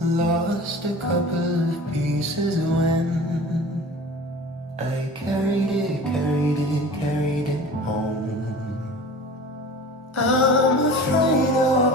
Lost a couple of pieces when I carried it home. I'm afraid of